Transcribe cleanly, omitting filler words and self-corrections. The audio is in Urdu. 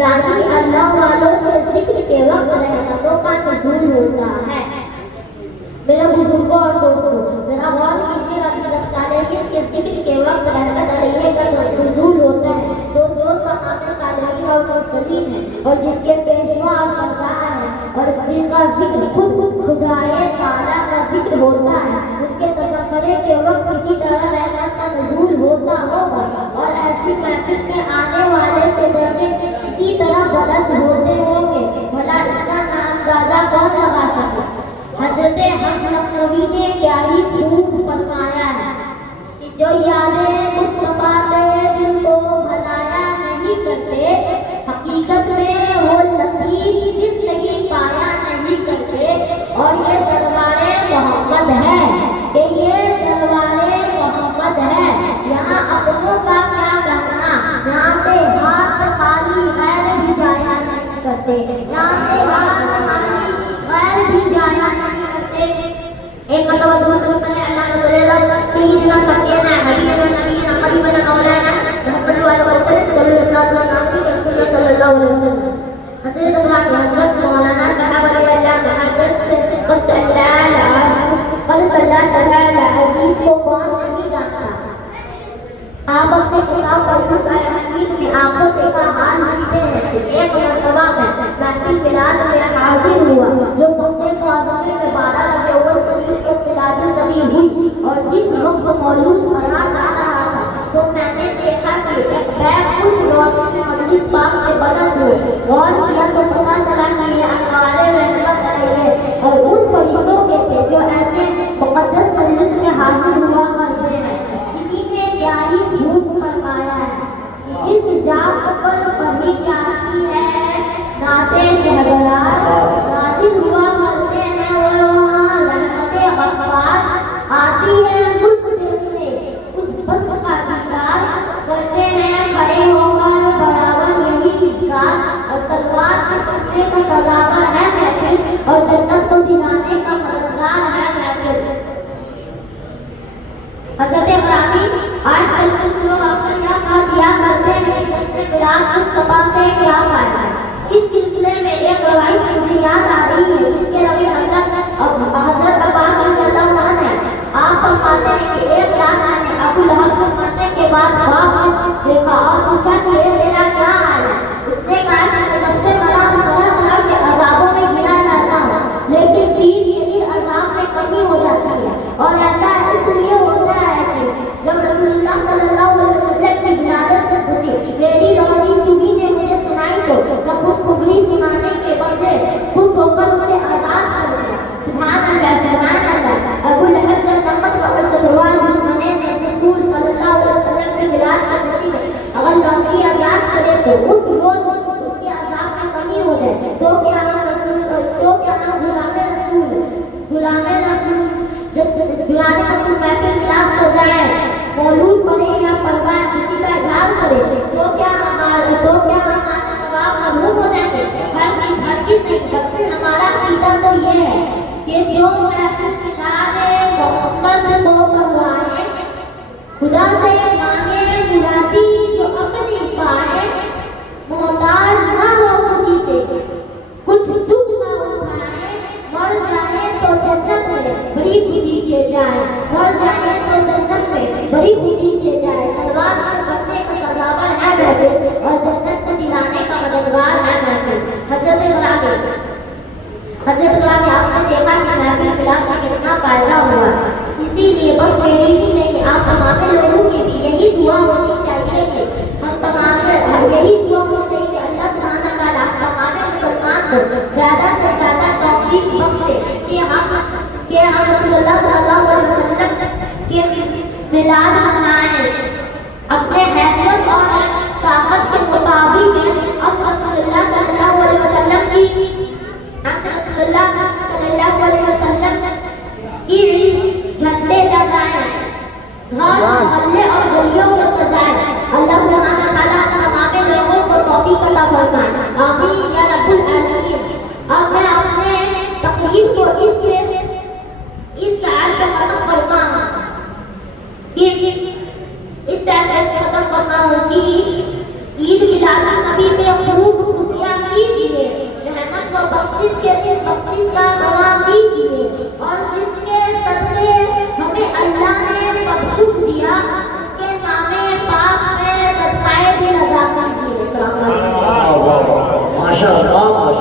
یعنی اللہ والوں کے ذکر کے وقت رحمتوں کا نزول ہوتا ہے۔ میرے بزرگوں اور دوستوں، ذرا غور کیجیے گا کہ جب صالحین کے ذکر کے وقت رحمت علیہ کا نزول ہوتا ہے تو جو تمام صالحین اور مرسلین ہیں اور جن کے پیشوا اور سردار ہیں اور جن کا ذکر خود خدائے تعالیٰ کا ذکر ہوتا ہے، ان کے تذکرے کے وقت کسی طرح رحمت کا نزول ہوتا ہوگا اور ایسی محفل میں آنے والے کے درجے کسی طرح بلند ہوتے ہوں گے، بھلا اس کا اندازہ کون لگا سکے۔ حضرت لکھنوی نے کیا ہی خوب فرمایا ہے کہ جو یادیں مصطفیٰ سے دل کو بھلایا نہیں کرتے، حقیقت میں وہ لذیذ زندگی پایا نہیں کرتے۔ اور یہ دربار محمد ہے کہ یہ دربار محمد ہے، یہاں اپنوں کا کیا کہنا، یہاں سے ہاتھ خالی غیر بھی جایا نہیں کرتے، یہاں سے ہاتھ خالی غیر بھی جایا نہیں کرتے۔ ایک مرتبہ دوسرے پہلے اللہ صلی اللہ سیدنا سیدنا حبیبنا نبینا قریبنا مولانا محمد علیہ وسلم صلی اللہ علیہ وسلم صلی اللہ علیہ وسلم حضرت حضرت مولانا صاحب علیہ اللہ حضرت سے قد صلی اللہ حدیث کو کون نہیں جانتا۔ آپ اپنے کتاب پڑھ کر حدیث میں آنکھوں دیکھا حال ملتے ہیں۔ ایک مرتبہ میں محفل بلال میں حاضر ہوا جو مدے معظمے میں 12 ربیع الاول شریف کو میلاد النبی ہوئی اور جس وقت مولود پڑھا جا رہا تھا تو میں نے دیکھا کہ ایک بیگ کچھ روشنی مجلس پاک سے بلند ہو، غور کیا تو پتہ چلا کہ یہ انوار رحمت علیہ اور ان فرشتوں کے تھے جو ایسے مقدس مجلس میں حاضر ہوا کرتے ہیں۔ کسی نے کیا ہی خوب فرمایا ہے کہ جس ذات پر پڑھی جاتی ہے نعت شہریار نازل ہوا کرتے ہیں، وہاں رحمت غفار آتی ہے ملک دیکھنے، اس بس کا دیدار کرتے ہیں کھڑے ہو کر برابر یہی اذکار، اور تلوار کے ٹکڑے کا سزاور ہے محفل اور جنت کو دلانے کا مددگار ہے محفل۔ حضرت ابراہیم آج کل کچھ لوگ اکثر یہ کہا دیا کرتے ہیں کہ جشن میلاد مصطفیٰ سے کیا فائدہ ہے۔ اس سلسلے میں ایک روایت مجھے یاد آ رہی ہے جس کے روی حضرت عباس رضی اللہ عنہ ہے۔ آپ فرماتے ہیں کہ ایک رات میں نے ابو لہب کو مرنے کے بعد خواب دیکھا اور پوچھا کہ یہ تیرا کیا حال ہے۔ اس نے کہا کہ میں جب سے بڑا ہوا کہ عذابوں میں گرا جاتا ہوں، لیکن دین کے دن عذاب میں کمی ہو جاتی ہے، اور ایسا اس لیے ہوتا ہے کہ جب رسول اللہ صلی اللہ علیہ وسلم کی ولادت میں خوشی میری روحانی سیڑھی نے مجھے سنائی تو میں خوشخبری سنانے کے بدلے خوش ہو کر اسے آزاد کر دیا۔ سبحان اللہ سبحان اللہ۔ ابو لہب کا سمت پکڑ سے دروار دشمنے نے رسول صلی اللہ علیہ وسلم کی ولادت کا خوشی میں اگر لوٹی یاد کرے تو اس روز اس کے عذاب میں کمی ہو جائے۔ تو کیا ہم غلام رسول محفل ملاد سجائے مولود پڑھے یا پرواہ کسی کا اظہار کرے تو کیا ہمارے ثواب محروم ہو جائیں گے؟ ہرگز نہیں، بلکہ ہمارا عقیدہ تو یہ ہے کہ جو محفل ملاد محمد کو کروائے خدا سے مانگے مرادی جو اپنی پائے، محتاج نہ ہو کسی سے کچھ دکھ نہ اٹھائے، مر جائے تو جنت میں بڑی خوشی سے جائے، مر جائے تو جنت میں بڑی خوشی سے جائے۔ سلوات پر پڑھنے کا سزاور ہے محفل اور جنت کو دلانے کا مددگار ہے محفل۔ حضرت غلامی آپ نے دیکھا کہ محفل ملاد کا کتنا فائدہ ہوا، اسی لیے بس میری ہی نہیں آپ تمام لوگوں کی بھی یہی دعا ہونی چاہیے کہ ہم تمام یہی دعا ہونی چاہیے کہ اللہ سبحانہ تعالیٰ تمام مسلمان کو زیادہ سے زیادہ توفیق بخشے کہ ہم رسول اللہ صلی اللہ علیہ وسلم کے میلاد منائیں، اپنے حیثیت اور طاقت کے مطابق اب رسول اللہ صلی اللہ علیہ وسلم کی جھنڈے لگائیں، گھر محلے اور گلیوں کو سجائیں۔ اللہ سبحانہ تعالیٰ تمام لوگوں کو توفیق عطا فرمائے، آمین یا رب العالمین۔ اب میں اپنے تقریر کو اس سال پہ ختم کرتا ہوں کہ عید میلاد النبی میں خوب